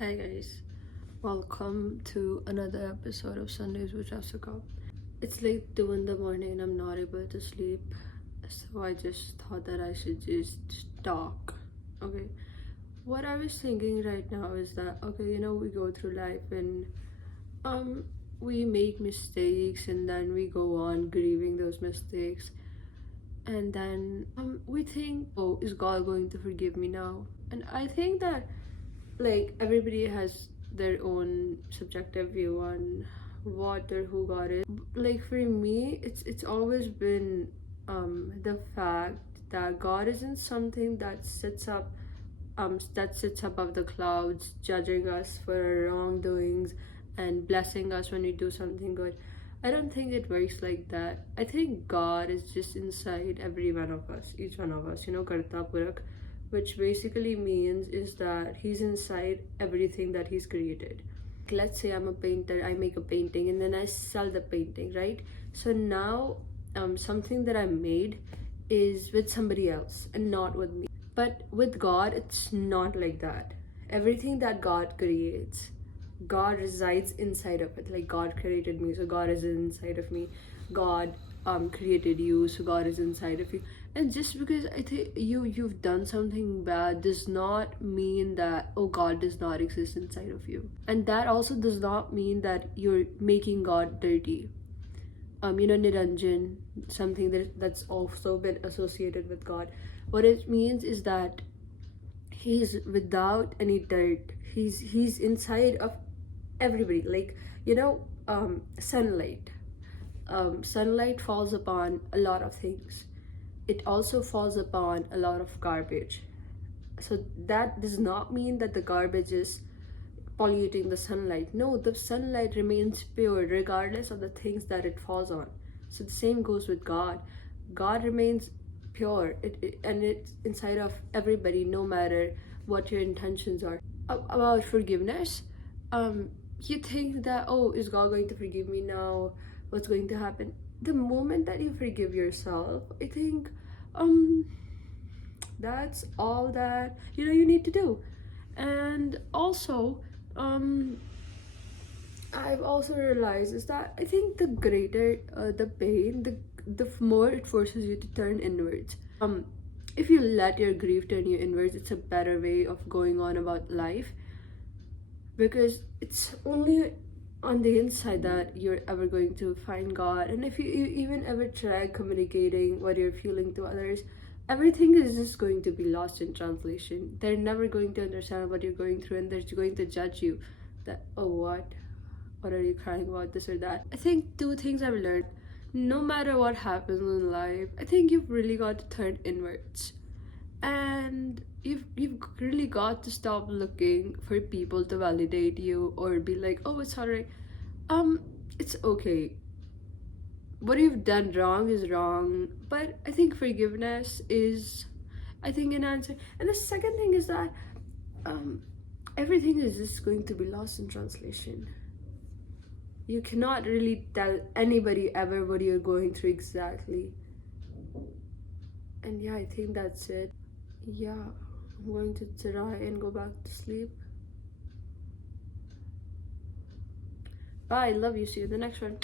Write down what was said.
Hi guys, welcome to another episode of Sundays with Jessica. It's late 2 in the morning and I'm not able to sleep, so I just thought that I should just talk. Okay, what I was thinking right now is that we go through life and um we make mistakes and then we go on grieving those mistakes, and then we think, oh, is God going to forgive me now? And I think that everybody has their own subjective view on what or who God is. Like for me, it's always been the fact that God isn't something that sits above the clouds judging us for our wrongdoings and blessing us when we do something good. I don't think it works like that. I think God is just inside every one of us, each one of us, Karta Purak, which basically means is that He's inside everything that He's created. Let's say I'm a painter, I make a painting and then I sell the painting, right? So now something that I made is with somebody else and not with me. But with God, it's not like that. Everything that God creates, God resides inside of it. Like God created me, so God is inside of me. God created you, so God is inside of you. And just because I think you've done something bad does not mean that, oh, God does not exist inside of you. And that also does not mean that you're making God dirty. Niranjan, something that's also been associated with God. What it means is that He's without any dirt. He's inside of everybody. Sunlight. Sunlight falls upon a lot of things. It also falls upon a lot of garbage. So that does not mean that the garbage is polluting the sunlight. No, the sunlight remains pure regardless of the things that it falls on. So the same goes with God. God remains pure, and it's inside of everybody, no matter what your intentions are. About forgiveness, you think that, oh, is God going to forgive me now? What's going to happen? The moment that you forgive yourself, I think that's all that you need to do. And also, um I've also realized is that I think the greater the pain, the more it forces you to turn inwards. If you let your grief turn you inwards, it's a better way of going on about life, because it's only on the inside that you're ever going to find God. And if you even ever try communicating what you're feeling to others, everything is just going to be lost in translation. They're never going to understand what you're going through, and they're going to judge you that, oh, what are you crying about, this or that. I think two things I've learned: no matter what happens in life, I think you've really got to turn inwards, and you've really got to stop looking for people to validate you or be like, oh, it's alright. It's okay. What you've done wrong is wrong, but I think forgiveness is, I think, an answer. And the second thing is that um everything is just going to be lost in translation. You cannot really tell anybody ever what you're going through exactly. And yeah, I think that's it. Yeah, I'm going to try and go back to sleep. Bye, love you, see you in the next one.